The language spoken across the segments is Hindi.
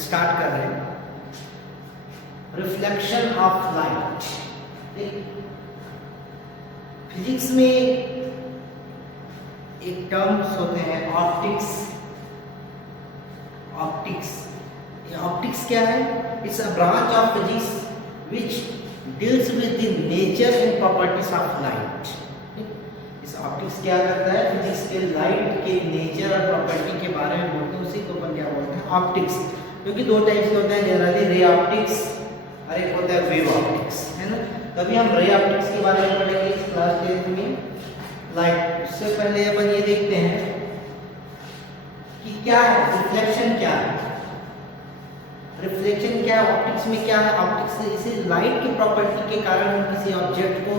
स्टार्ट कर रहे हैं। Reflection of light. फिजिक्स में एक टर्म्स होते हैं ऑप्टिक्स। ऑप्टिक्स क्या है? It's a branch of physics which deals with the nature and properties of light. इस ऑप्टिक्स क्या करता है? फिजिक्स के लाइट के नेचर और प्रॉपर्टी के बारे में बोलते हैं, उसी को अपन क्या बोलते हैं? ऑप्टिक्स। क्योंकि दो टाइप्स के होते हैं जनरली, रे ऑप्टिक्स और एक होता है वेव ऑप्टिक्स, है ना। कभी हम रे ऑप्टिक्स के बारे में पढ़ेंगे इस क्लास 10 में लाइट। उससे पहले अपन ये देखते हैं कि क्या है रिफ्लेक्शन, क्या है रिफ्लेक्शन, क्या है ऑप्टिक्स में, क्या है ऑप्टिक्स से इसे लाइट की प्रॉपर्टी के कारण हम किसी ऑब्जेक्ट को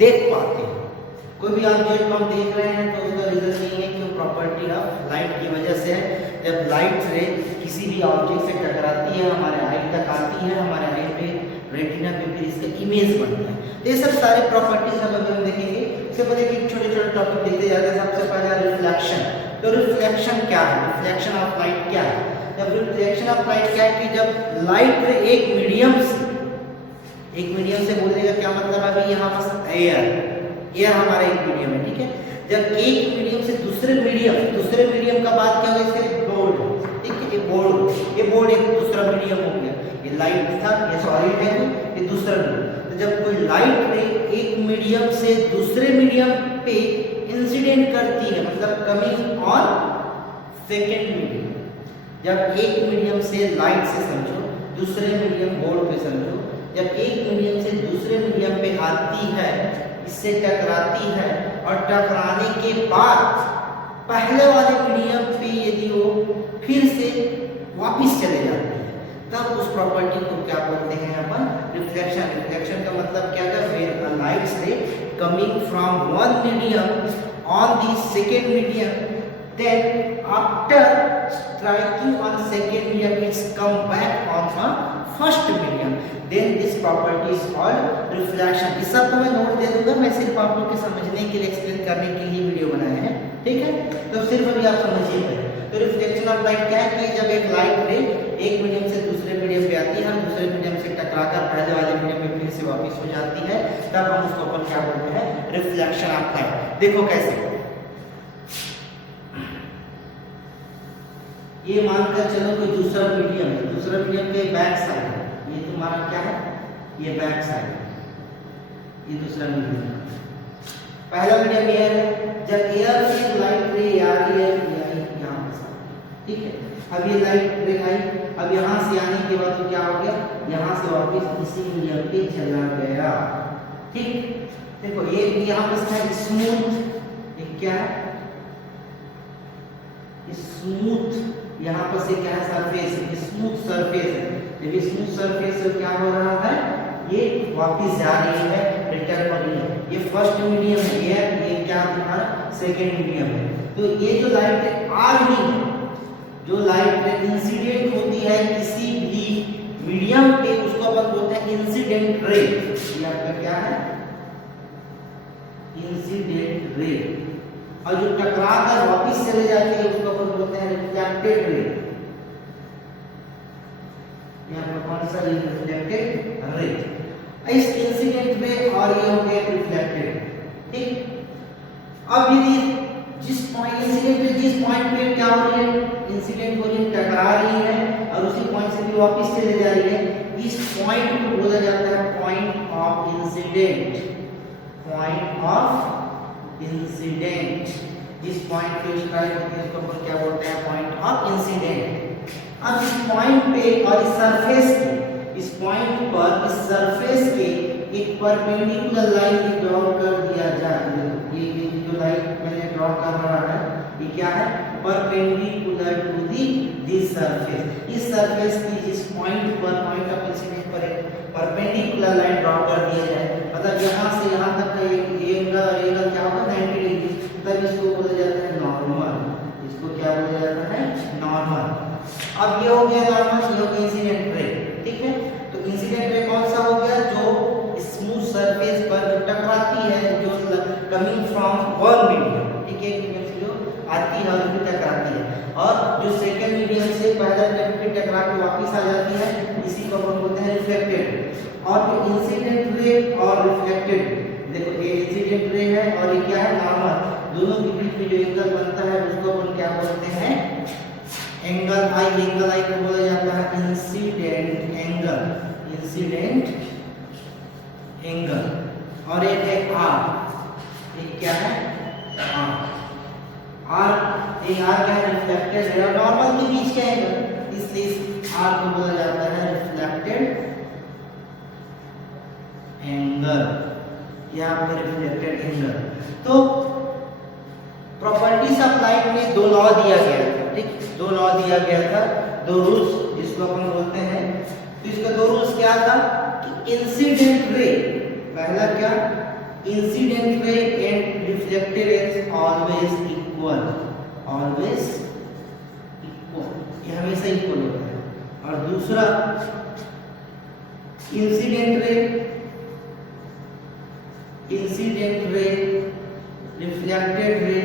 देख पाते हैं। कोई भी ऑब्जेक्ट को हम देख रहे हैं तो उसका रीजन नहीं है कि वो प्रॉपर्टी ऑफ लाइट की वजह से है। जब लाइट रे किसी भी ऑब्जेक्ट से टकराती है, हमारे आई तक आती है, हमारे आई पे रेटिना पे फिर इसका इमेज बनता है। तो ये सब सारे प्रॉपर्टीज हम अभी हम देखेंगे। इससे पहले एक छोटे छोटे टॉपिक देखते जाते हैं। सबसे पहला रिफ्लेक्शन। तो रिफ्लेक्शन क्या है? रिफ्लेक्शन ऑफ लाइट क्या है? जब रिफ्लेक्शन ऑफ लाइट क्या है कि जब लाइट एक मीडियम से बोलने का क्या मतलब है? अभी यहाँ पर एयर हमारा एक मीडियम है, ठीक है। जब एक मीडियम से दूसरे मीडियम का बात क्या होगा? इसके बोर्ड, ठीक है, ये बोर्ड एक दूसरा मीडियम हो गया। ये लाइट था, ये सॉलिड है, ये दूसरा मीडियम। तो जब कोई लाइट रे एक मीडियम से दूसरे मीडियम पे इंसिडेंट करती है, मतलब कमिंग ऑन सेकेंड मीडियम। जब एक मीडियम से लाइट से समझो, दूसरे मीडियम बोर्ड पे समझो, जब एक मीडियम से दूसरे मीडियम पे आती है, इससे टकराती है और टकराने के बाद पहले वाले मीडियम पे यदि वो फिर से वापस चले जाती है, तब उस प्रॉपर्टी को क्या बोलते हैं अपन? रिफ्लेक्शन। रिफ्लेक्शन का मतलब क्या है? When a light ray coming from one medium on the second medium, then after striking on second medium it's come back on the first medium, then this property is called reflection। इस सब को मैं नोट दे दूंगा, मैं सिर्फ आप लोग के समझने के लिए, एक्सप्लेन करने के लिए वीडियो बनाया है, ठीक है। तो सिर्फ अभी आप समझिए पहले। तो रिफ्लेक्शन ऑफ लाइट क्या है कि जब एक लाइट रे एक मीडियम से दूसरे मीडियम पे आती है और दूसरे मीडियम से टकराकर पहले वाले मीडियम में फिर से वापस हो जाती है, तब हम उसको अपन क्या बोलते हैं? Reflection of light. देखो कैसे, ये मानकर चलो कोई दूसरा मीडियम है, दूसरा मीडियम के बैक साइड है, ये तुम्हारा क्या है? ये बैक साइड है, ये दूसरा मीडियम है। पहला मीडियम एयर है। जब एयर से लाइट रे आ रही है यहाँ पर, ठीक है। अब ये लाइट रे आई, अब यहाँ से आने के बाद तो क्या हो गया? यहाँ से वापस इसी मीडियम पे चला गया, ठीक। देखो ये यहाँ पर स्मूथ, ये क्या है? स्मूथ, यहाँ पर से क्या है? सरफेस, स्मूथ सरफेस है। जब स्मूथ सरफेस से क्या हो रहा है? ये वापस जा रही है, रिटर्न हो रही है। ये फर्स्ट मीडियम है एयर, ये क्या तुम्हारा? सेकेंड मीडियम है। तो ये जो लाइट आ रही है, जो लाइट इंसिडेंट होती है किसी भी मीडियम पे, उसको अपन बोलते हैं इंसिडेंट रे। ये आपका क्या है? Incident ray. और जो टकरा कर वापस चले जाती है उसको अपन बोलते हैं रिफ्लेक्टेड रे। यहाँ पर कौन सा? Reflected ray. इस इंसिडेंट रे और ये हो गया रिफ्लेक्टेड, ठीक। अब यदि जिस पॉइंट इंसिडेंट रे जिस पॉइंट पे क्या हो रही है? इंसिडेंट हो रही है, टकरा रही है और उसी पॉइंट से भी वापस चले जा रही है, इस पॉइंट को बोला जाता है point of incident. Point of incident, जिस पॉइंट पे स्ट्राइक होती है उसको अपन क्या बोलते हैं? Point of incident. अब इस पॉइंट पे और इस सरफेस के, इस पॉइंट पर इस सरफेस के एक परपेंडिकुलर लाइन ड्रॉ कर दिया जाए। ये जो लाइन मैंने ड्रॉ कर रहा है, ये क्या है? Perpendicular to the surface. इस सरफेस की इस पॉइंट पर, पॉइंट ऑफ इंसिडेंट पर एक परपेंडिकुलर लाइन ड्रॉ कर दिया जाए, मतलब यहाँ से यहाँ तक का एंगल क्या होगा? 90 डिग्री। तब इसको बोला जाता है नॉर्मल। इसको क्या बोला जाता है? नॉर्मल। अब ये हो गया नॉर्मल, ये हो गया इंसिडेंट रे, ठीक है। तो इंसिडेंट रे कौन सा हो गया? जो स्मूथ सरफेस पर टकराती है, जो कमिंग फ्रॉम वन मीडियम, ठीक है, मीडियम से जो आती है और फिर टकराती है, और जो सेकंड मीडियम से पहला मीडियम पे टकरा के ये इंसिडेंट रे है और ये क्या है नॉर्मल, दोनों के बीच में जो एंगल बनता है उसको अपन क्या बोलते हैं एंगल आई को बोला जाता है इंसिडेंट एंगल, इंसिडेंट एंगल। और एक है आर, एक क्या है आर, ये आर क्या है रिफ्लेक्टेड रे और नॉर्मल के बीच का एंगल, इसलिए आर को बोला जाता है रिफ्लेक्टेड एंगल, यहाँ पे रिफ्लेक्टेड एंगल। तो प्रॉपर्टीज ऑफ लाइट में दो लॉ दिया गया था, ठीक, दो लॉ दिया गया था, दो रूल्स जिसको अपन बोलते हैं। तो इसका दो रूल्स क्या था कि इंसिडेंट रे, पहला क्या incident ray and reflected ray always equal, always equal, ये हमेशा इक्वल होता है। और दूसरा incident ray reflected ray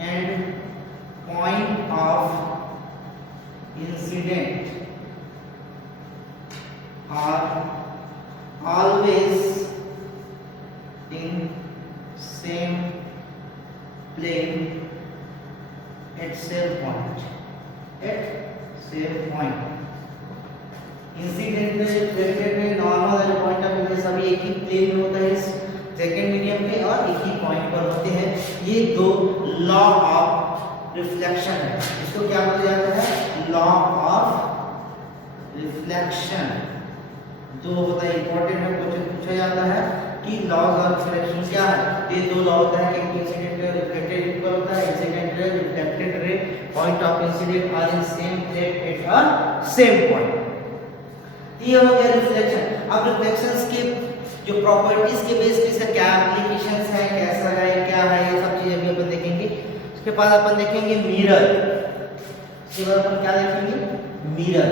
and point of incident are always in same plane at same point, incident ray reflected ray normal और पॉइंट ऑफ व्यू सभी एक ही प्लेन में होता है सेकंड मीडियम पे और एक ही पॉइंट पर होते हैं। ये दो लॉ ऑफ रिफ्लेक्शन है, इसको क्या बोला जाता है लॉ ऑफ रिफ्लेक्शन। दो होता है इंपॉर्टेंट है, क्वेश्चन पूछा जाता है कि लॉज ऑफ रिफ्लेक्शन क्या है। ये दो लॉ होता है कि इंसिडेंट रे रिफ्लेक्टेड इक्वल होता है, incident ray reflected ray point of incident are in same plane at a same point. ये हो गया रिफ्लेक्शन। अब रिफ्लेक्शंस के जो प्रॉपर्टीज के बेस पे इसका क्या एप्लीकेशंस है, कैसा है, क्या है, ये सब चीजें अभी अपन देखेंगे। उसके बाद अपन देखेंगे मिरर, इसके बाद अपन क्या देखेंगे मिरर।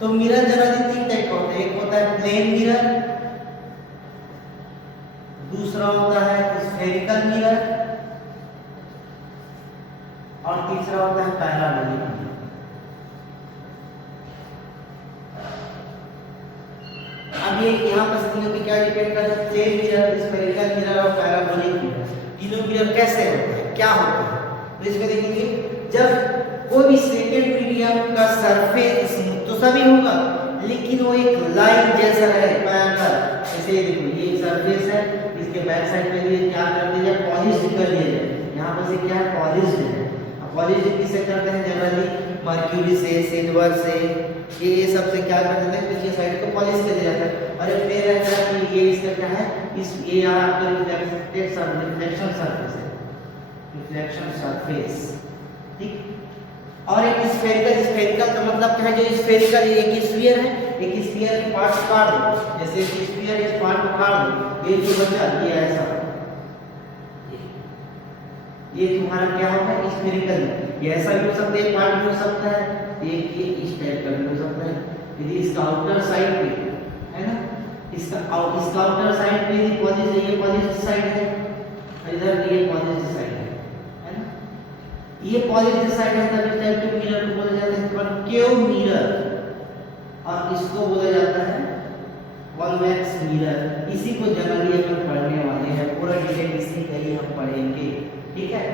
तो मिरर जनरली तीन टाइप का होता है, एक होता है प्लेन मिरर, दूसरा होता है स्फेरिकल मिरर और तीसरा होता है पैराबोलिक मिरर। अब ये यहाँ पर तीनों पे क्या डिपेंड करता है, प्लेन मिरर, स्फेरिकल मिरर और पैराबोलिक मिरर। तीनों मिरर कैसे होते हैं, क्या होते हैं, तो इसमें देखेंगे जब कोई भी सेकंड मीडियम का सरफेस तो सभी होगा लेकिन वो एक लाइन जैसा है पैरेलल, जैसे देखो ये सरफेस है, इसके बैक साइड पे ये क्या कर दिया जाए पॉलिश कर दिया जाए। यहाँ पर से क्या है पॉलिश है, पॉलिश किससे करते हैं जनरली मर्क्यूरी से, सिल्वर से, ये सब से क्या कर देते हैं पीछे साइड को पॉलिश कर दिया जाता है। और एक प्लेन रहता है कि ये इसका क्या है इस ये आपका रिफ्लेक्शन सरफेस है, रिफ्लेक्शन सरफेस, ठीक। और एक स्फेरिकल, स्फेरिकल का मतलब क्या है, जो स्फेरिकल एक स्फीयर है, एक स्फीयर के पार्ट काट दो, जैसे एक स्फीयर इस पार्ट को काट दो, ये जो बचा ये ऐसा, ये तुम्हारा क्या होगा स्फेरिकल, ये ऐसा भी हो सकता है पार्ट भी हो सकता है, एक इस टाइप का भी हो सकता है। यदि इसका आउटर साइड पे है ना, इसका आउटर साइड पे यदि पॉलिश है, ये पॉलिश साइड है, इधर ये पॉलिश साइड है ना, ये पॉलिश साइड है, तब इस टाइप के मिरर को बोला जाता है कॉन्केव मिरर और इसको बोला जाता है कॉन्वेक्स मिरर। इसी को जनरली अपन पढ़ने वाले हैं, पूरा डिटेल इसी का ही हम पढ़ेंगे, ठीक है।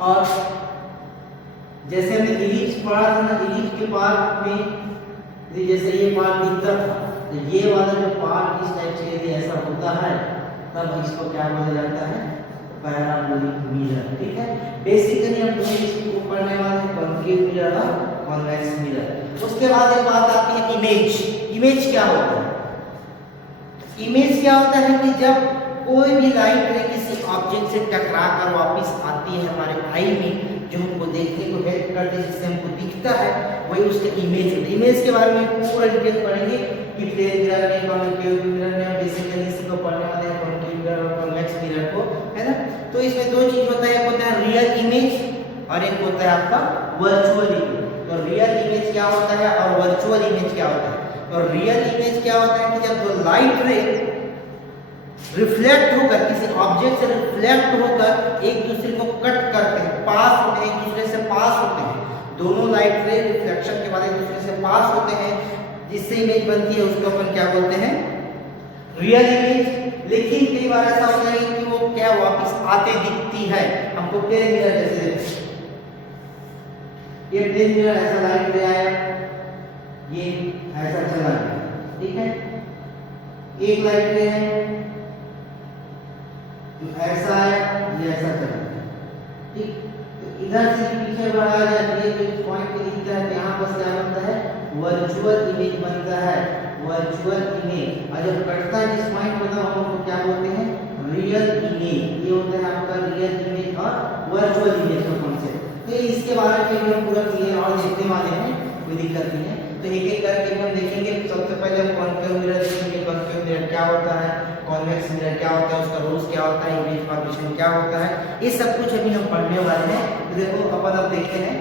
और जैसे हमने इलिप्स पढ़ा था ना, इलिप्स के पार्ट में जैसे ये पार्ट दिखता था, तो ये वाला जो पार्ट इस टाइप से यदि ऐसा होता है तब इसको क्या बोला जाता है पैराबोलिक मिरर, ठीक है। बेसिकली हम इसको पढ़ने वाले हैं कॉन्केव मिरर और कॉन्वेक्स मिरर। उसके बाद एक बात आती है इमेज। इमेज क्या होता है, इमेज क्या होता है कि जब कोई भी लाइट रे किसी ऑब्जेक्ट से टकरा कर वापस आती है हमारे आई में, जो हमको देखने को हेल्प करते हैं, जिससे हमको दिखता है, वही उसका इमेज होता है। इमेज के बारे में पूरा डिटेल पढ़ेंगे कि प्लेन मिरर में, कॉन्केव मिरर में, बेसिकली इसी को पढ़ने वाले हैं कॉन्केव मिरर और कॉन्वेक्स मिरर को, है ना। तो इसमें दो चीज होता है, एक होता है रियल इमेज और एक होता है आपका वर्चुअल इमेज। तो रियल इमेज क्या होता है और वर्चुअल इमेज क्या होता है। तो रियल इमेज क्या होता है कि जब दो लाइट रे रिफ्लेक्ट होकर किसी ऑब्जेक्ट से रिफ्लेक्ट होकर एक दूसरे को कट करते हैं, पास होते हैं, एक दूसरे से पास होते हैं, दोनों लाइट रे रिफ्लेक्शन के बाद एक दूसरे से पास होते हैं, जिससे इमेज बनती है उसको अपन क्या बोलते हैं, रियल इमेज। लेकिन कई बार ऐसा होता है कि वो क्या वापस आते दिखती है हमको प्लेन मिरर जैसे, ये प्लेन मिरर ऐसा लाइट ले आया, ये ऐसा चला गया, ठीक है, एक लाइट ले है ऐसा है, ये ऐसा चला गया, ठीक। तो इधर से पीछे बढ़ा जाती है तो पॉइंट पे दिखता है, यहाँ पर क्या बनता है, वर्चुअल इमेज बनता है, वर्चुअल इमेज। और जब कटता है जिस पॉइंट पर तो हम उसको क्या बोलते हैं, रियल इमेज। ये होता है आपका रियल इमेज और वर्चुअल इमेज का कॉन्सेप्ट। तो इसके बारे में भी हम पूरा क्लियर और देखने वाले हैं, कोई दिक्कत नहीं है। तो एक एक करके हम देखेंगे। सबसे पहले हम कॉन्केव मिरर देखेंगे, कॉन्केव मिरर क्या होता है, कॉन्वेक्स मिरर क्या होता है, उसका रूल्स क्या होता है, इमेज फॉर्मेशन क्या होता है, ये सब कुछ अभी हम पढ़ने वाले हैं। तो देखो अपन अब देखते हैं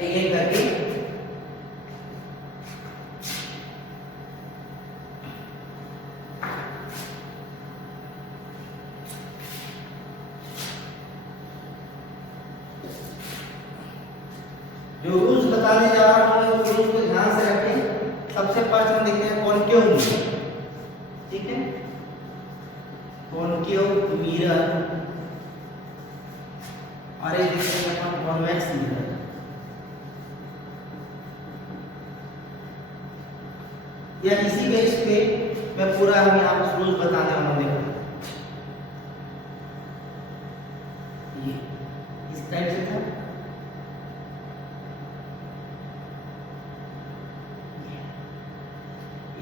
एक एक करके। जो रूल्स बताने जा रहा हूं उस रूल्स को ध्यान से रखें। सबसे फर्स्ट हम देखते हैं कॉन्केव मिरर, ठीक है, कॉन्केव मिरर, और एक देखते हैं हम कॉन्वेक्स मिरर। या इसी बेस पे मैं पूरा हम यहाँ पर रूल्स बताने वाला हूँ। देखो ये इस टाइप से था,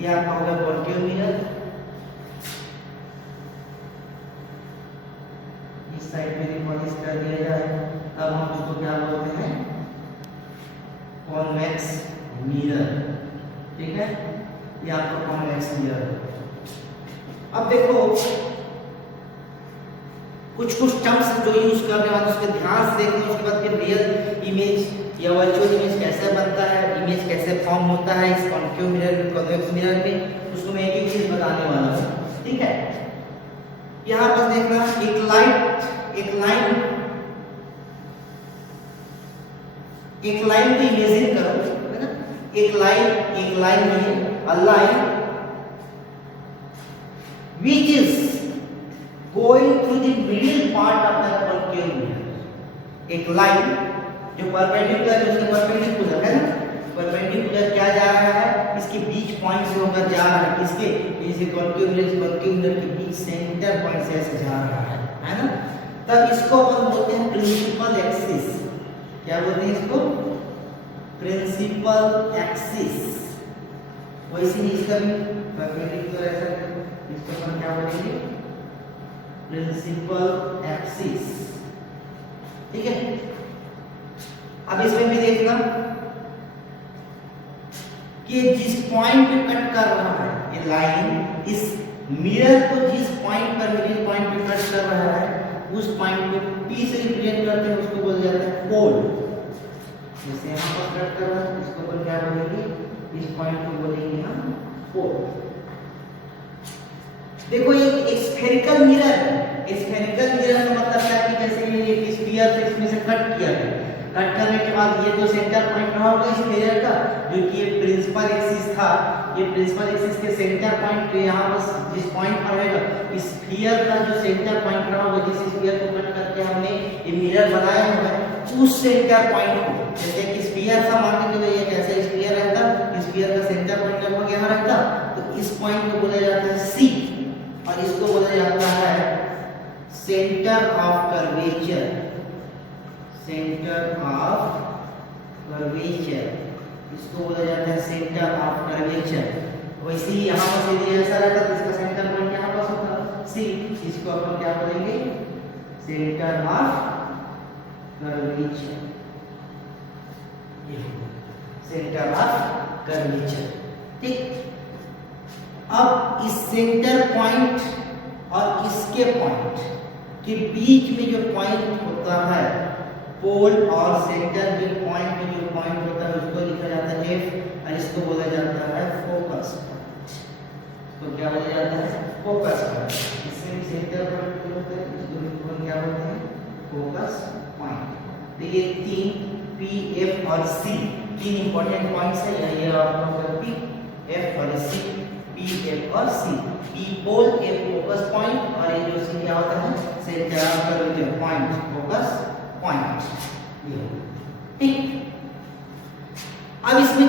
ये आपका होगा कॉन्केव मिरर। इस साइड में रिपॉलिश कर दिया जाए, तब हम उसको क्या बोलते हैं, कॉन्वेक्स मिरर, ठीक है, ये आपका कॉन्वेक्स मिरर। अब देखो कुछ कुछ टर्म्स जो यूज करने वाले उसके ध्यान से देखते हैं, उसके बाद फिर रियल इमेज या वर्चुअल इमेज कैसे बनता है, इमेज कैसे फॉर्म होता है इस कॉन्केव मिरर कॉन्वेक्स मिरर में, उसको मैं एक एक चीज बताने वाला हूँ, ठीक है। यहाँ पर देखना, एक लाइन को इमेजिन करो, है ना, एक लाइन में a line which is going through the middle part of the concave mirror। एक लाइन जो परपेंडिकुलर, उसके परपेंडिकुलर है ना, परपेंडिकुलर क्या जा रहा है, इसके बीच पॉइंट से होकर जा रहा है, किसके, जैसे कॉन्केव मिरर के बीच सेंटर पॉइंट से ऐसे जा रहा है ना। तब इसको अपन बोलते हैं प्रिंसिपल एक्सिस। क्या बोलते हैं इसको, प्रिंसिपल एक्सिस। वैसे ही इसका भी परपेंडिकुलर ऐसा, इसको अपन क्या बोलेंगे, प्रिंसिपल एक्सिस, ठीक है। अब इसमें भी देखना कि जिस पॉइंट पे कट कर रहा है ये लाइन, इस मिरर को जिस पॉइंट पर, मिडिल पॉइंट पे कट कर रहा है, उस पॉइंट को P से रिप्रेजेंट करते हैं, उसको बोला जाता है पोल। जैसे यहाँ पर कट कर रहा है, इसको अपन क्या बोलेंगे, इस पॉइंट को बोलेंगे हम पोल। देखो ये एक स्फेरिकल मिरर है। स्फेरिकल मिरर का मतलब क्या है कि जैसे ये एक स्फीयर से इसमें से कट किया गया, कट करने के बाद ये तो सेंटर पॉइंट रहा होगा इस मिरर का, जो कि ये प्रिंसिपल एक्सिस था, ये प्रिंसिपल एक्सिस के सेंटर पॉइंट पे यहाँ पर जिस पॉइंट पर रहेगा, इस स्फीयर का जो सेंटर पॉइंट रहा होगा, जिस स्फीयर को कट करके हमने ये मिरर बनाया हुआ है, उस सेंटर पॉइंट को, जैसे कि स्फीयर था, मान के चलो ये कैसे स्फीयर रहता, स्फीयर का सेंटर पॉइंट लगभग यहाँ रहता, तो इस पॉइंट को बोला जाता है C, और इसको बोला जाता है centre of curvature, centre of curvature, इसको बोला जाता है सेंटर ऑफ कर्वेचर। वैसे ही यहाँ पर सीधे ऐसा रहता है, इसका सेंटर पॉइंट यहाँ पर होता है C, इसको अपन क्या बोलेंगे, centre of curvature, centre of curvature, ठीक। अब इस सेंटर पॉइंट और इसके पॉइंट के बीच में जो पॉइंट होता है, पोल और सेंटर के पॉइंट में जो पॉइंट होता है, उसको लिखा जाता है F, और इसको बोला जाता है फोकस पॉइंट। तो क्या बोला जाता है, फोकस पॉइंट। इसमें सेंटर पॉइंट होता है, इसको क्या बोलते हैं, फोकस पॉइंट। तो ये तीन P, F और C तीन इंपॉर्टेंट पॉइंट्स है, ये आप लोगों का P, F और C, P, F और C। P पोल, F फोकस पॉइंट और ये जो C क्या होता है centre of curvature point, focus point. ये ठीक। अब इसमें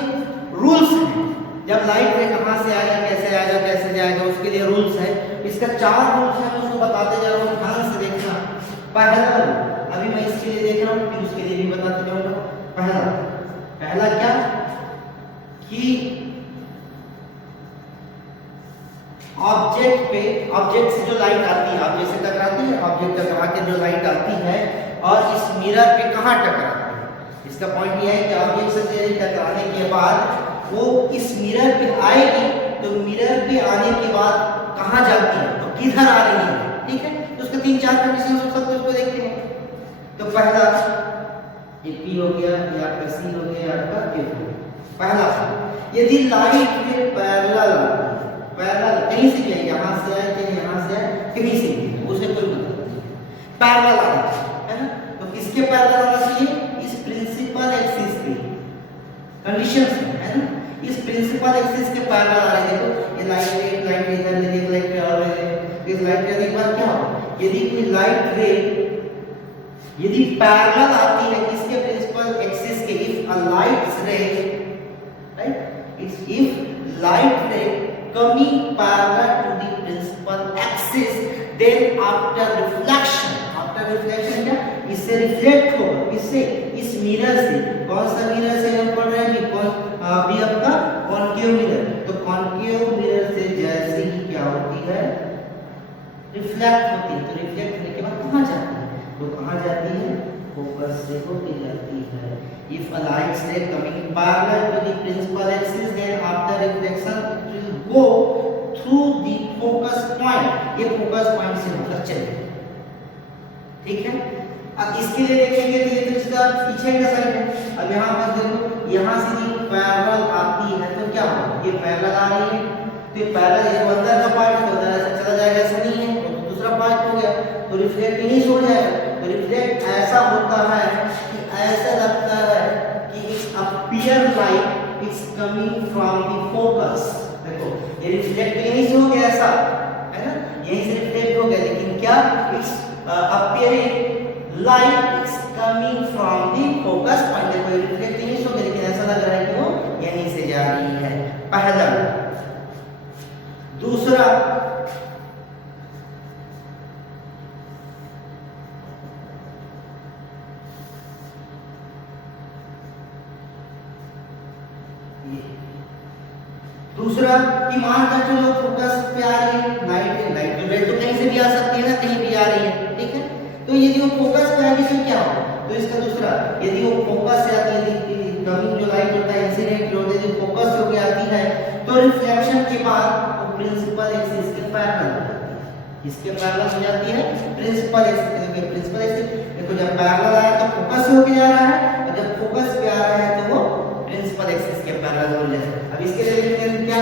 रूल्स हैं, जब लाइट रे कहां से आएगा, कैसे जाएगा, उसके लिए रूल्स है। इसका 4 रूल्स है, मैं उसको बताते जा रहा हूं, ध्यान से देखना। पहला रूल, अभी मैं इसके लिए देख रहा हूं, फिर उसके लिए भी बताते जाऊंगा। पहला क्या कि ऑब्जेक्ट से जो लाइट आती है, ऑब्जेक्ट से टकराती है, ऑब्जेक्ट टकरा के जो लाइट आती है और इस मिरर पे कहां टकराती है, इसका पॉइंट ये है कि ऑब्जेक्ट से टकराने के बाद वो इस मिरर पे आएगी, तो मिरर पे आने के बाद कहां जाती है, तो किधर आ रही है, ठीक है। तो उसके 3-4 कंडीशन हो सकते हैं, उसको देखते हैं। तो पहला ये P हो गया, ये आपका C हो गया, आपका F हो गया। पहला, यदि लाइट में पैरेलल कहीं से भी आए, यहां से आए चाहे यहां से आए, कहीं से भी, उसे कोई मतलब नहीं, पैरेलल आए, है ना। तो किसके पैरेलल आना चाहिए, इस प्रिंसिपल एक्सिस के कंडीशंस है ना, इस प्रिंसिपल एक्सिस के पैरेलल आ रहे। देखो ये लाइट इधर ले, लाइट रे और इस लाइट रे के बाद क्या होगा, यदि कोई लाइट रे यदि पैरेलल आती है किसके प्रिंसिपल एक्सिस के, इफ अ लाइट रे, राइट, इफ लाइट रे coming parallel to the principal axis, then after reflection क्या, इससे रिफ्लेक्ट होगा, इससे इस मिरर से, कौन सा मिरर से हम पढ़ रहे हैं अभी आपका कॉन्केव मिरर। तो कॉन्केव मिरर से जैसे ही क्या होती है, रिफ्लेक्ट होती है, तो रिफ्लेक्ट होने के बाद कहां जाती है, तो कहां जाती है, फोकस से होके जाती है। If a light ray coming parallel to the principal axis, then after reflection it will go through the focus point, ये फोकस पॉइंट से होकर चलेगी, ठीक है। अब इसके लिए देखेंगे तो ये तो इसका पीछे का साइड है। अब यहाँ पर देखो, यहाँ से जो पैरेलल आती है तो क्या होगा, ये पैरेलल आ रही है, तो ये पैरेलल, ये अंदर का पार्ट है, उधर ऐसा चला जाएगा, ऐसा नहीं है, तो दूसरा पार्ट हो गया, तो रिफ्लेक्ट नहीं हो जाएगा। तो रिफ्लेक्ट ऐसा होता है कि ऐसा लगता है कि it's appear like it's coming from the focus. देखो ये रिफ्लेक्ट यहीं से हो गया, ऐसा है ना, यहीं से रिफ्लेक्ट हो गया, लेकिन क्या, it's appearing like it's coming from the focus point। देखो रिफ्लेक्ट यहीं से हो गया, लेकिन ऐसा लग रहा है कि वो यहीं से जा रही है, पहला। दूसरा, कि मान कर चलो फोकस पे आ रही है लाइट तो कहीं से भी आ सकती है ना, कहीं भी आ रही है, ठीक है। तो यदि वो फोकस पे आएगी तो क्या होगा, तो इसका दूसरा, यदि वो फोकस से आती है, कमिंग जो लाइट होता है, इंसिडेंट जो होता है, जो फोकस से होकर आती है, तो रिफ्लेक्शन के बाद वो प्रिंसिपल एक्सिस के पैरेलल हो जाती है, इसके पैरेलल हो जाती है, प्रिंसिपल एक्सिस। प्रिंसिपल एक्सिस देखो, जब पैरेलल आया तो फोकस से होकर जा रहा है, और जब फोकस पे आ रहा है तो वो प्रिंसिपल एक्सिस के पैरेलल हो जाता है। अब इसके लिए देखते हैं क्या,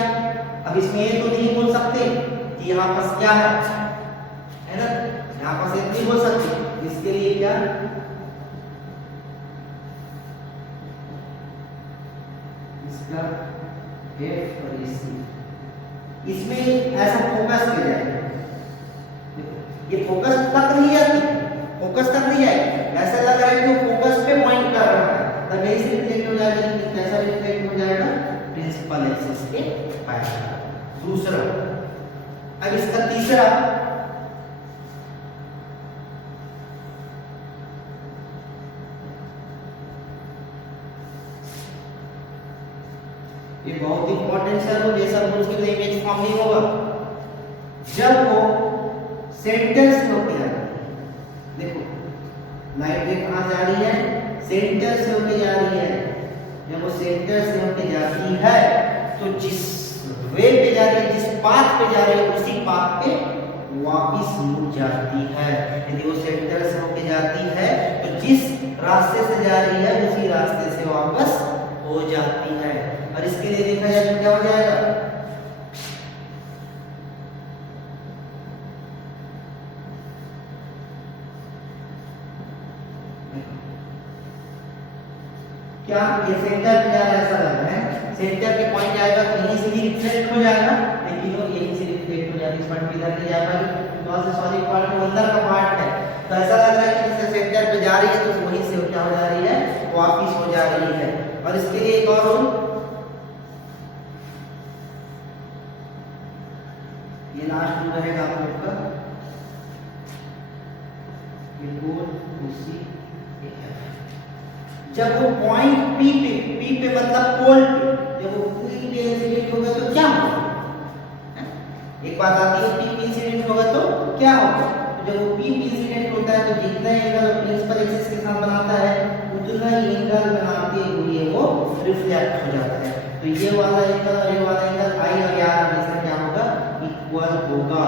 अब इसमें ये तो नहीं बोल सकते कि यहाँ पास क्या है ना, यहाँ पास ये नहीं बोल सकते, इसके लिए क्या, इसका F और C, इसमें ऐसा फोकस पे जाएगा, ये फोकस तक नहीं आती, फोकस तक नहीं आएगी, ऐसा लग रहा है कि वो फोकस पे पॉइंट कर रहा है, तब यही से रिफ्लेक्ट हो जाएगा, लेकिन कैसा रिफ्लेक्ट हो जाएगा, प्रिंसिपल एक्सिस के पैरेलल। दूसरा, अब इसका तीसरा, ये बहुत इंपॉर्टेंट है, जैसा रूल्स के लिए इमेज फॉर्म नहीं होगा, जब वो सेंटर से होके जा रही है, देखो लाइट रे कहां जा रही है, सेंटर से होके जा रही है, जब वो सेंटर से होके जाती है तो जिस वे पे जा रही है, जिस पाथ पे जा रही है, उसी पाथ पे वापस मुड़ जाती है। यदि वो सेंटर से होके जाती है तो जिस रास्ते से जा रही है उसी रास्ते से वापस हो जाती है। और इसके लिए देखा जाए तो क्या हो जाएगा, क्या ये सेंटर पे जा रहा है, ऐसा लग रहा है सेंटर के पॉइंट जाएगा तो यहीं से भी रिफ्लेक्ट हो जाएगा, लेकिन वो यहीं से रिफ्लेक्ट हो जाएगा, इस पॉइंट पे इधर नहीं जा पाएगी बिकॉज़ ये सॉलिड पार्ट में अंदर का पार्ट है। तो ऐसा लग रहा है कि जैसे सेंटर पे जा रही है तो वहीं से क्या हो जा रही है, वापस हो जा रही है। और इसके लिए एक और रूल, ये लास्ट रूल रहेगा आप लोग का, जब वो पॉइंट P पे मतलब पोल पे, जब वो P पे इंसिडेंट होगा तो क्या होगा, एक बात आती है P पे इंसिडेंट होगा तो क्या होगा। जब वो P पे इंसिडेंट होता है तो जितना एंगल प्रिंसिपल एक्सिस के साथ बनाता है उतना ही एंगल बनाते हुए वो रिफ्लेक्ट हो जाता है। तो ये वाला एंगल और ये वाला एंगल I और R हमेशा क्या होगा, इक्वल होगा।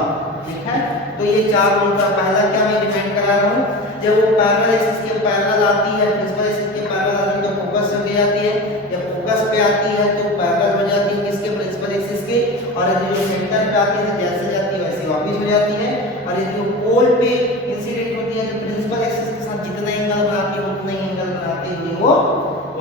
ठीक है, तो ये चार रूल का पहला क्या मैं डिफाइन करा रहा हूँ, जब वो पैरेलल एक्सिस के पैरेलल आती है, प्रिंसिपल एक्सिस के पैरेलल आती है तो फोकस हो जाती है, जब फोकस पे आती है तो पैरेलल हो जाती है किसके, प्रिंसिपल एक्सिस के, और यदि वो सेंटर पे आती है जैसे जाती है वैसे वापस हो जाती है, और यदि वो पोल पे इंसिडेंट होती है तो प्रिंसिपल एक्सिस के साथ जितना एंगल बनाती है उतना ही एंगल बनाते हुए वो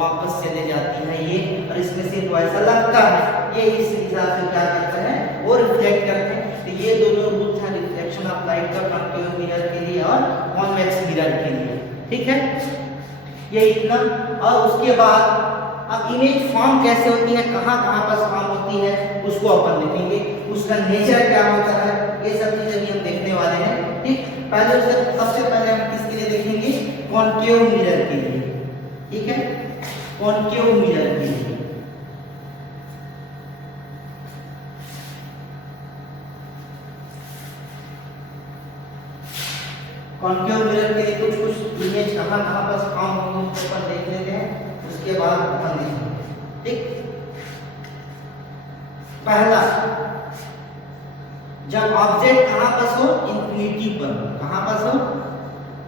वापस चले जाती है ये। और इसमें से तो ऐसा लगता है ये इस हिसाब से क्या करते हैं, वो रिफ्लेक्ट करते हैं। तो ये दोनों रूल था रिफ्लेक्शन ऑफ लाइट का कॉन्केव मिरर के लिए और कॉन्वेक्स मिरर के लिए। ठीक है, ये इतना। और उसके बाद अब इमेज फॉर्म कैसे होती है, कहाँ कहाँ पर फॉर्म होती है उसको अपन देखेंगे, उसका नेचर क्या होता है, ये सब चीजें भी हम देखने वाले हैं। ठीक, पहले सबसे पहले हम किसके लिए देखेंगे, कॉन्केव मिरर के लिए। ठीक है, कॉन्केव मिरर के लिए कॉन्केव मिरर के लिए कुछ कुछ इमेज कहाँ कहाँ पर फॉर्म होंगे उसको अपन देख लेते हैं, उसके बाद अपन देखेंगे। ठीक, पहला, जब ऑब्जेक्ट कहाँ पर हो, इंफिनिटी पर, कहाँ पर हो,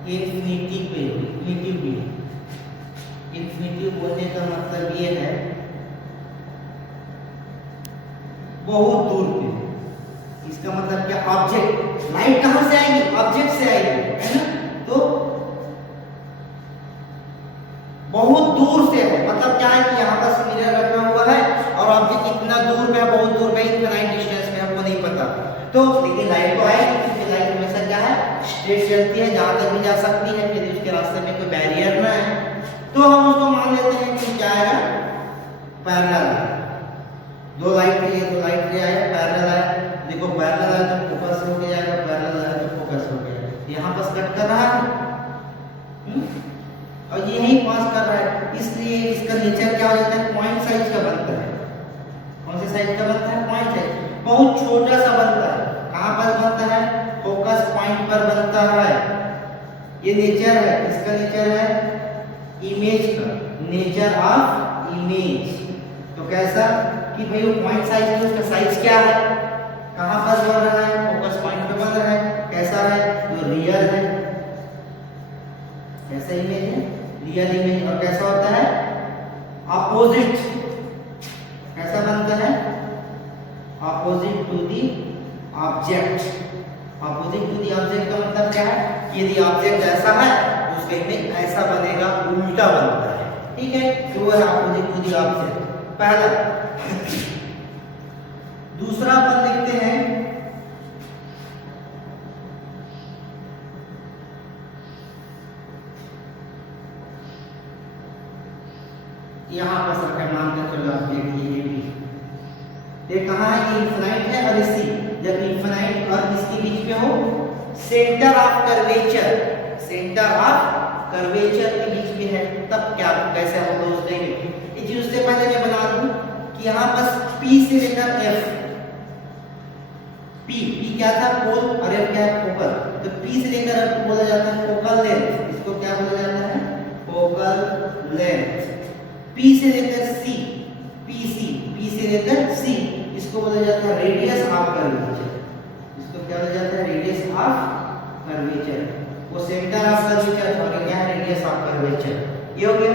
इंफिनिटी पे, इंफिनिटी बोलने का मतलब ये है बहुत दूर पे। इसका मतलब क्या, ऑब्जेक्ट, लाइट कहां से आएगी, ऑब्जेक्ट से आएगी, है ना, तो बहुत दूर से है, मतलब क्या है कि यहाँ पर मिरर रखा हुआ है और ऑब्जेक्ट इतना दूर में है, बहुत दूर में, इनफाइनाइट डिस्टेंस में, हमको नहीं पता। तो लेकिन लाइट तो आएगी क्योंकि लाइट हमेशा क्या है, स्ट्रेट चलती है, जहां तक भी जा सकती है, यदि उसके रास्ते में कोई बैरियर ना है तो हम उसको मान लेते हैं कि क्या आएगा, पैरेलल। दो लाइट है, ये दो लाइट ले आया, पैरेलल आया, देखो पैरेलल आया तो फोकस हो गया जाएगा, पैरेलल आया तो फोकस हो गया, यहाँ बस कट कर रहा है और ये यहीं पास कर रहा है, इसलिए इसका नेचर क्या हो जाता है, पॉइंट साइज का बनता है। कौन से साइज का बनता है, पॉइंट साइज, बहुत छोटा सा बनता है। कहाँ पर बनता है, फोकस पॉइंट पर बनता है। ये नेचर है, इसका नेचर है इमेज का, नेचर ऑफ इमेज। तो कैसा कि भाई वो पॉइंट साइज है, उसका साइज क्या है, कहां पर बन रहा है, फोकस पॉइंट पे बन रहा है, कैसा है, जो रियल है, कैसा इमेज है, रियल इमेज। और कैसा होता है, अपोजिट, कैसा बनता है, opposite to the object. Opposite to the object का मतलब क्या है, यदि ऑब्जेक्ट ऐसा है तो उसका इमेज ऐसा बनेगा, उल्टा बनता है। ठीक है, तो वो है अपोजिट टू दी ऑब्जेक्ट, पहला। दूसरा अपन देखते हैं, यहां पर सरकार मानते चलो आप देखिए, ये कहां है, ये इनफाइनाइट है और इसी, जब इनफाइनाइट और इसके बीच में हो, centre of curvature, centre of curvature के बीच में है, तब क्या कैसे होगा उस देखेंगे। ये चीज उससे पहले मैं बना दूं कि यहां बस P से लेकर F, P क्या था, पोल, और F क्या है, फोकल। तो P से लेकर F बोला जाता है फोकल लेंथ, इसको क्या बोला जाता है, फोकल लेंथ। P से लेकर C, P से लेकर C, इसको बोला जाता है रेडियस ऑफ कर्वेचर, इसको क्या बोला जाता है, रेडियस ऑफ कर्वेचर। वो सेंटर ऑफ कर्वेचर और क्या है, रेडियस ऑफ कर्वेचर। ये हो गया।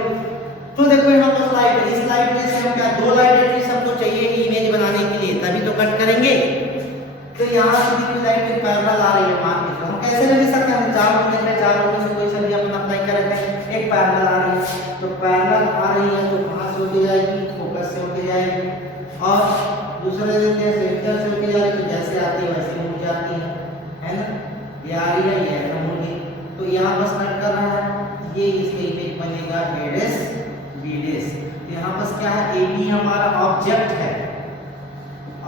तो देखो यहाँ पर स्लाइड, इस स्लाइड में से हम क्या, दो लाइट एटलीस्ट हमको चाहिए इमेज बनाने के लिए, तभी तो कट करेंगे। तो यहाँ से भी लाइट पैरेलल आ रही है, मान के हम कैसे ले सकते हैं, चार में से कोई सा भी अपन अप्लाई कर रहे हैं, एक पैरेलल आ रही है, तो पैरेलल आ रही है तो कहाँ से होके जाएगी, फोकस से होके जाएगी। और दूसरे देते हैं सेंटर से होके जा रही है, तो जैसे आती है वैसे मुड़ जाती है ना, ये आ रही है ये ऐसा मुड़ी, तो यहाँ बस कट कर रहा है, ये इसका इमेज बनेगा ए डैश बी डैश। यहाँ बस क्या है, ए बी हमारा ऑब्जेक्ट है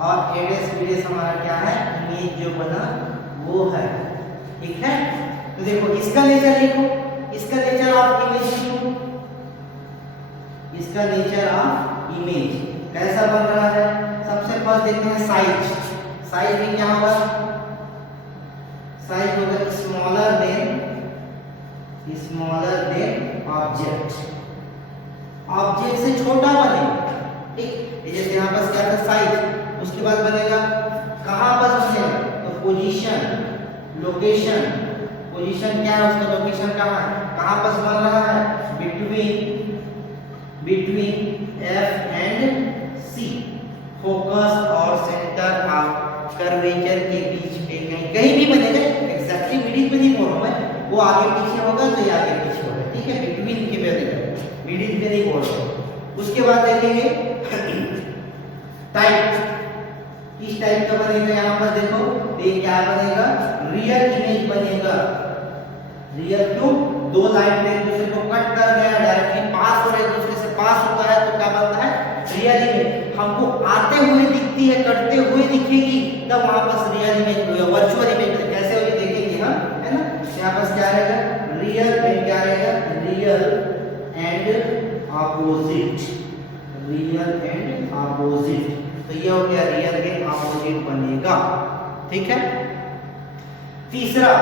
और ए डैश बी डैश हमारा क्या है, इमेज जो बना वो है। ठीक है, तो देखो इसका नेचर लिखो, इसका नेचर ऑफ इमेज लिखो, इसका नेचर ऑफ इमेज कैसा बन रहा है। सबसे फर्स्ट देखते हैं साइज, साइज भी क्या होगा, साइज होगा स्मॉलर देन ऑब्जेक्ट, ऑब्जेक्ट से छोटा बनेगा। ठीक, जैसे यहाँ पर क्या था साइज, उसके बाद बनेगा कहाँ पर बनेगा, तो पोजीशन, लोकेशन, पोजीशन क्या है उसका, लोकेशन कहाँ है, कहाँ पर बन रहा है, between F and C, focus और सेंटर ऑफ कर्वेचर के बीच पे कहीं भी बनेगा, एग्जैक्टली मिडिल पे नहीं बोल रहा मैं, वो आगे पीछे होगा तो ये आगे पीछे होगा। ठीक है, बिटवीन के बनेगा, मिडिल पे नहीं बोल रहा। उसके बाद देखेंगे टाइप, किस टाइप का बनेगा, यहाँ पर देखो ये क्या बनेगा, रियल इमेज बनेगा। रियल क्यों, दो लाइन एक दूसरे को कट कर गया, डायरेक्टली पास हो रहे दूसरे से पास होता है तो क्या बनता है, रियल इमेज। हमको आते हुए दिखती है, कटते हुए दिखेगी, तब वहां पर रियल इमेज होगा, वर्चुअल इमेज कैसे होगी देखेंगे हम, है ना। यहाँ पर क्या रहेगा, रियल एंड क्या रहेगा, real and opposite, real and opposite, तो ये हो गया रियल एंड ऑपोजिट बनेगा। ठीक है, तीसरा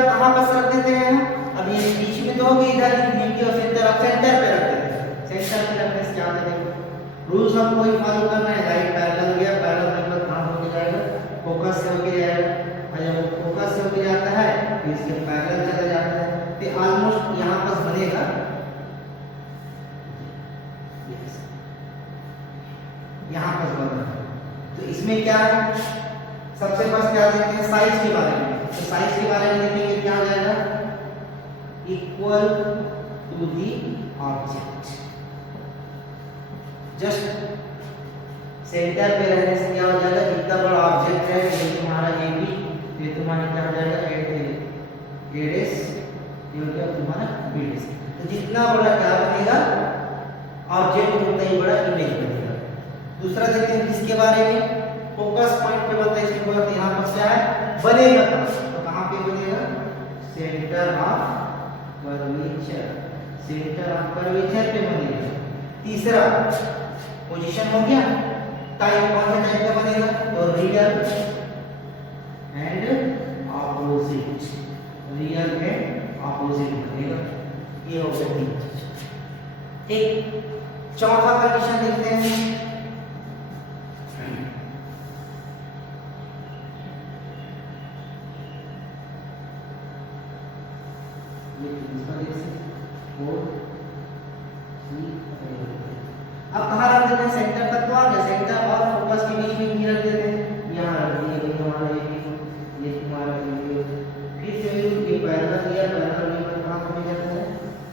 कहां पर रख देते हैं, अब ये बीच में तो होगी इधर नीचे और सेंटर, अब सेंटर पे रख देते हैं। सेंटर पे रखने से क्या होता है, रूल्स हमको ही फॉलो करना है। राइट पैरेलल हो गया, पैरेलल नंबर कहां होके जाएगा, फोकस से होके जाएगा, और जब फोकस से होके जाता है तो इसके पैरेलल चला जाता है, तो ऑलमोस्ट यहां पर बनेगा, यहां पर बन रहा है। तो इसमें क्या है, सबसे फर्स्ट क्या देखते हैं, साइज के बारे में। तो साइज के बारे में देखेंगे क्या हो जाएगा, equal to the object, just centre पे रहने से क्या हो जाएगा, जितना बड़ा ऑब्जेक्ट है ये तुम्हारा ए बी, ये तुम्हारा क्या हो जाएगा ए डैश, ये हो गया तुम्हारा बी डैश। तो जितना बड़ा क्या बनेगा ऑब्जेक्ट उतना ही बड़ा इमेज बनेगा। दूसरा देखते हैं किसके बारे में, फोकस पॉइंट पे बनता है, इसके बाद यहाँ पर क्या है बनेगा, तो कहाँ पे बनेगा, centre of curvature, centre of curvature पे बनेगा। तीसरा पोजीशन हो गया, टाइप कौन सा टाइप का बनेगा, तो real and opposite, real and opposite बनेगा। ये हो गया तीन चीज। एक चौथा कंडीशन देखते हैं, अब कहाँ रख देते हैं, सेंटर तक तो आ गया, सेंटर और फोकस के बीच में रख देते हैं, यहाँ रख दिए, ये तुम्हारा ये तुम्हारा फिर से ये पैरेलल लिया, पैरेलल लिया कहाँ पे जाता है,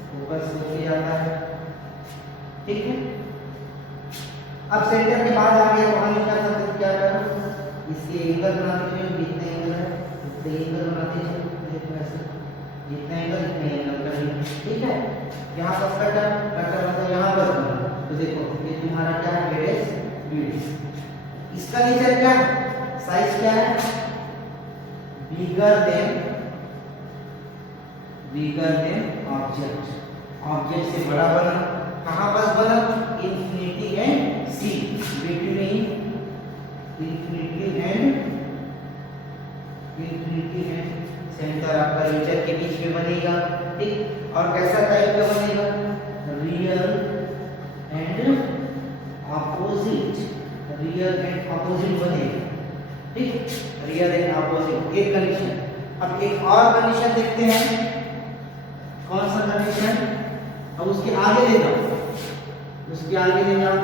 फोकस से जाता है। ठीक है, अब सेंटर के बाद आ गया तो हम क्या कर सकते, क्या करना, इसके एंगल बनाते हैं, जितने एंगल है उतने एंगल बनाते हैं, जितने एंगल इतने एंगल करेंगे। ठीक है, यहाँ पर कटर मतलब यहाँ पर, तो देखो ये तुम्हारा क्या है, ए डैश बी डैश। इसका नेचर क्या है, साइज क्या है, बिगर देन ऑब्जेक्ट, ऑब्जेक्ट से बड़ा बना, कहाँ पर बना, infinity and C, between infinity and centre of curvature के बीच में बनेगा। ठीक, और कैसा टाइप का बनेगा, real and opposite, real and opposite बनेगा। ठीक, रियल एंड ऑपोजिट एक कंडीशन। अब एक और कंडीशन देखते हैं, कौन सा कंडीशन, अब उसके आगे ले जाओ, उसके आगे ले जाओ,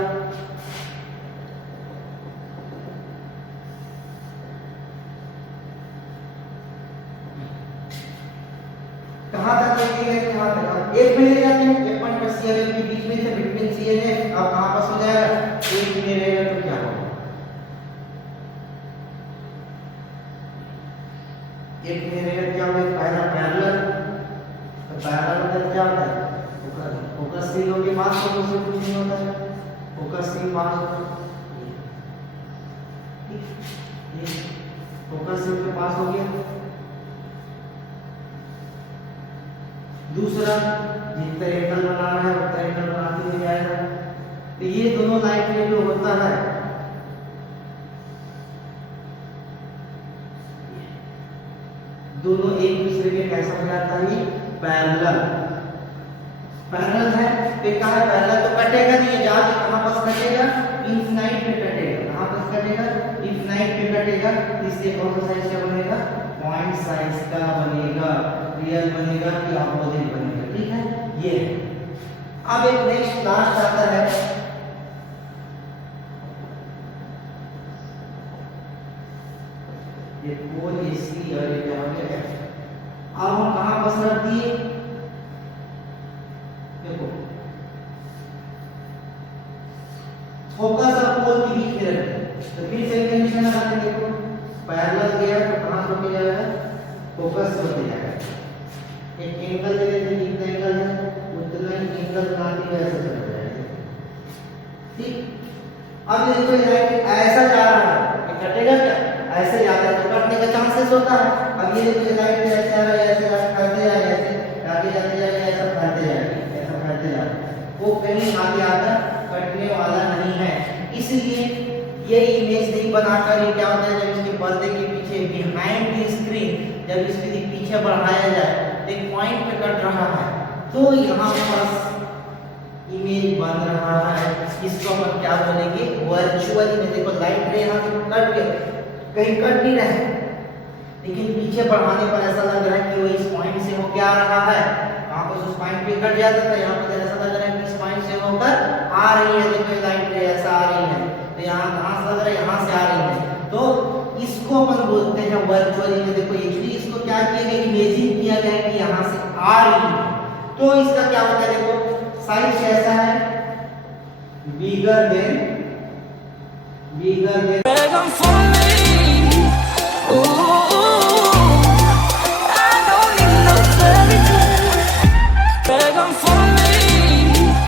कहां तक लेके गए, कहां तक एक में ले जाते हैं, एक पॉइंट पर सी और एफ के बीच में से, बिटवीन सी एंड एफ। अब कहां पास हो जाएगा, एक में रहेगा तो क्या होगा, एक में रहेगा क्या होगा, पहला पैरेलल, तो पैरेलल मतलब क्या होता है, फोकस सी के पास फोकस से कुछ नहीं होता है, फोकस सी पास होता है, ये फोकस सी के पास हो गया। दूसरा जिस ट्रायंगल बना रहा है वो ट्रायंगल बनाते हुए जाएगा, तो ये दोनों लाइन में जो होता है, दोनों एक दूसरे के कैसा हो जाता है, पैरेलल, पैरेलल है, तो कहां है पैरेलल, तो कटेगा नहीं, जहां से कहां पास कटेगा, इनफिनाइट पे कटेगा, कहां पास कटेगा, इनफिनाइट पे कटेगा, इससे कौन सा साइज का बनेगा, पॉइंट साइज का बनेगा, रियल बनेगा कि अपोजिट बनेगा, ठीक है ये। अब एक नेक्स्ट लास्ट आता है, ये पोल एसी और ये क्या हो गया एफ। अब हम कहां बस रख दिए, देखो फोकस और पोल के बीच में रख दिया, तो फिर से कंडीशन लगाते हैं, देखो पैरेलल गया तो कहां से होके जाएगा, फोकस से होके जाएगा, एक एंगल दे देते हैं, कितना एंगल है उतना ही एंगल बनाते हुए ऐसे चला जाएगा, ठीक। अब देखो ये ऐसा जा रहा है, ये कटेगा क्या, ऐसे जाता है तो कटने का चांसेस होता है। अब ये देखो लाइट ऐसे आ रहा है, ऐसे फैलते जा रहा है, ऐसे आगे जाते जाएगा, ऐसा फैलते जाएगा, ऐसा फैलते जा रहा है, वो कहीं आगे आकर कटने वाला नहीं है। इसलिए ये इमेज नहीं बनाकर, ये क्या होता है, जब इसके पर्दे के पीछे बिहाइंड द स्क्रीन, जब इसके पीछे बढ़ाया जाए, एक पॉइंट पे कट रहा है, तो यहाँ पर इमेज बन रहा है, इसको अपन क्या बोलेंगे, वर्चुअल इमेज। देखो लाइट रे यहाँ से कट गया, कहीं कट नहीं रहा है, लेकिन पीछे बढ़ाने पर ऐसा लग रहा है कि वो इस पॉइंट से होकर आ रहा है, वहां पर उस पॉइंट पे कट जाता था, यहाँ पर ऐसा लग रहा है कि इस पॉइंट से होकर आ रही है, देखो लाइट रे ऐसा आ रही है, तो यहाँ कहां से लग रहा है, यहाँ से आ रही है, तो इसको अपन बोलते हैं वर्चुअल इमेज। देखो एक्चुअली इसको क्या किया गया, इमेजिन किया गया कि यहाँ से आ रही है, तो इसका क्या होता है, देखो साइज कैसा है, bigger than I don't need no fairy tale. Beg, I'm falling.